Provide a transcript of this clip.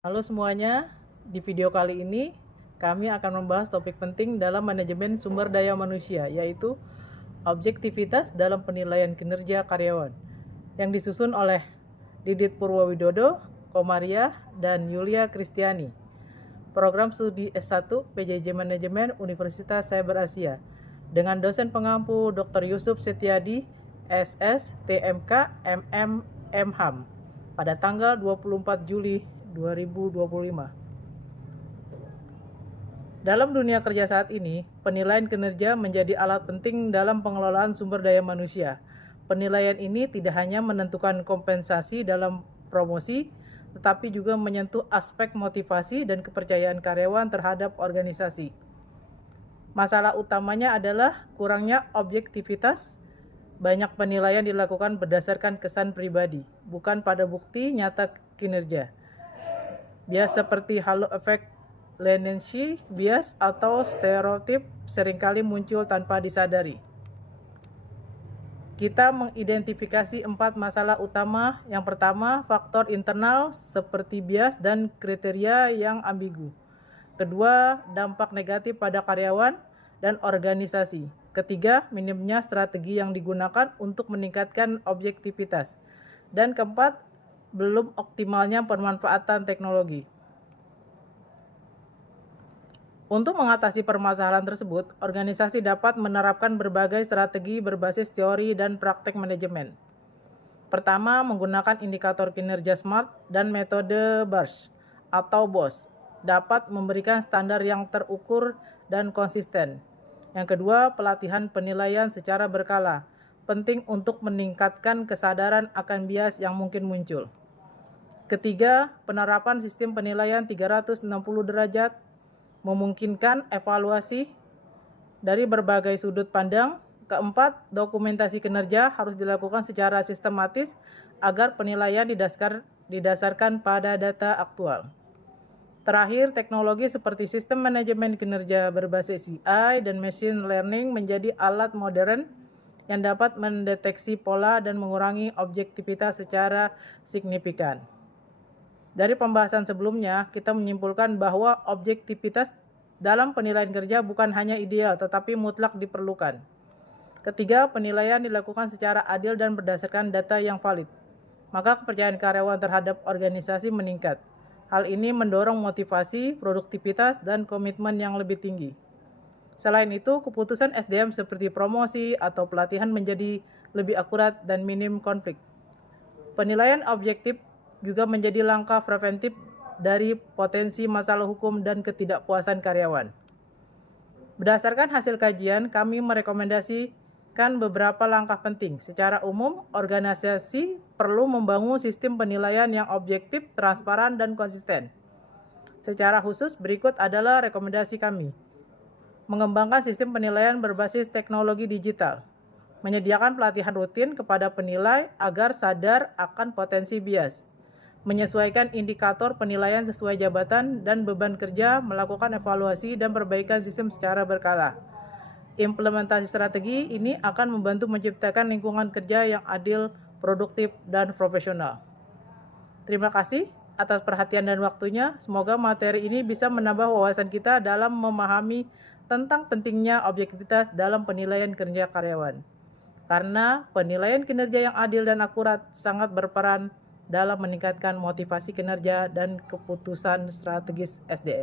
Halo semuanya, di video kali ini kami akan membahas topik penting dalam manajemen sumber daya manusia, yaitu objektivitas dalam penilaian kinerja karyawan, yang disusun oleh Didit Purwowidodo, Komaria, dan Yulia Kristiani. Program Studi S1 PJJ Manajemen Universitas Cyber Asia, dengan dosen pengampu Dr. Yusuf Setiadi, SS, TMK, MM, MHAM, pada tanggal 24 Juli 2025. Dalam dunia kerja saat ini, penilaian kinerja menjadi alat penting dalam pengelolaan sumber daya manusia. Penilaian ini tidak hanya menentukan kompensasi dalam promosi, tetapi juga menyentuh aspek motivasi dan kepercayaan karyawan terhadap organisasi. Masalah utamanya adalah kurangnya objektivitas. Banyak penilaian dilakukan berdasarkan kesan pribadi, bukan pada bukti nyata kinerja. Bias seperti halo effect, leniency bias, atau stereotip seringkali muncul tanpa disadari. Kita mengidentifikasi 4 masalah utama. Yang pertama, faktor internal seperti bias dan kriteria yang ambigu. Kedua, dampak negatif pada karyawan dan organisasi. Ketiga, minimnya strategi yang digunakan untuk meningkatkan objektivitas. Dan keempat, belum optimalnya pemanfaatan teknologi. Untuk mengatasi permasalahan tersebut, organisasi dapat menerapkan berbagai strategi berbasis teori dan praktek manajemen. Pertama, menggunakan indikator kinerja SMART dan metode BARS atau BOS dapat memberikan standar yang terukur dan konsisten. Yang kedua, pelatihan penilaian secara berkala, penting untuk meningkatkan kesadaran akan bias yang mungkin muncul. Ketiga, penerapan sistem penilaian 360 derajat memungkinkan evaluasi dari berbagai sudut pandang. Keempat, dokumentasi kinerja harus dilakukan secara sistematis agar penilaian didasarkan pada data aktual. Terakhir, teknologi seperti sistem manajemen kinerja berbasis AI dan machine learning menjadi alat modern yang dapat mendeteksi pola dan mengurangi objektivitas secara signifikan. Dari pembahasan sebelumnya, kita menyimpulkan bahwa objektivitas dalam penilaian kerja bukan hanya ideal, tetapi mutlak diperlukan. Ketiga, penilaian dilakukan secara adil dan berdasarkan data yang valid. Maka kepercayaan karyawan terhadap organisasi meningkat. Hal ini mendorong motivasi, produktivitas, dan komitmen yang lebih tinggi. Selain itu, keputusan SDM seperti promosi atau pelatihan menjadi lebih akurat dan minim konflik. Penilaian objektif juga menjadi langkah preventif dari potensi masalah hukum dan ketidakpuasan karyawan. Berdasarkan hasil kajian, kami merekomendasikan beberapa langkah penting. Secara umum, organisasi perlu membangun sistem penilaian yang objektif, transparan, dan konsisten. Secara khusus, berikut adalah rekomendasi kami. Mengembangkan sistem penilaian berbasis teknologi digital. Menyediakan pelatihan rutin kepada penilai agar sadar akan potensi bias. Menyesuaikan indikator penilaian sesuai jabatan dan beban kerja, melakukan evaluasi dan perbaikan sistem secara berkala. Implementasi strategi ini akan membantu menciptakan lingkungan kerja yang adil, produktif, dan profesional. Terima kasih atas perhatian dan waktunya. Semoga materi ini bisa menambah wawasan kita dalam memahami tentang pentingnya objektivitas dalam penilaian kinerja karyawan. Karena penilaian kinerja yang adil dan akurat sangat berperan dalam meningkatkan motivasi kinerja dan keputusan strategis SDM.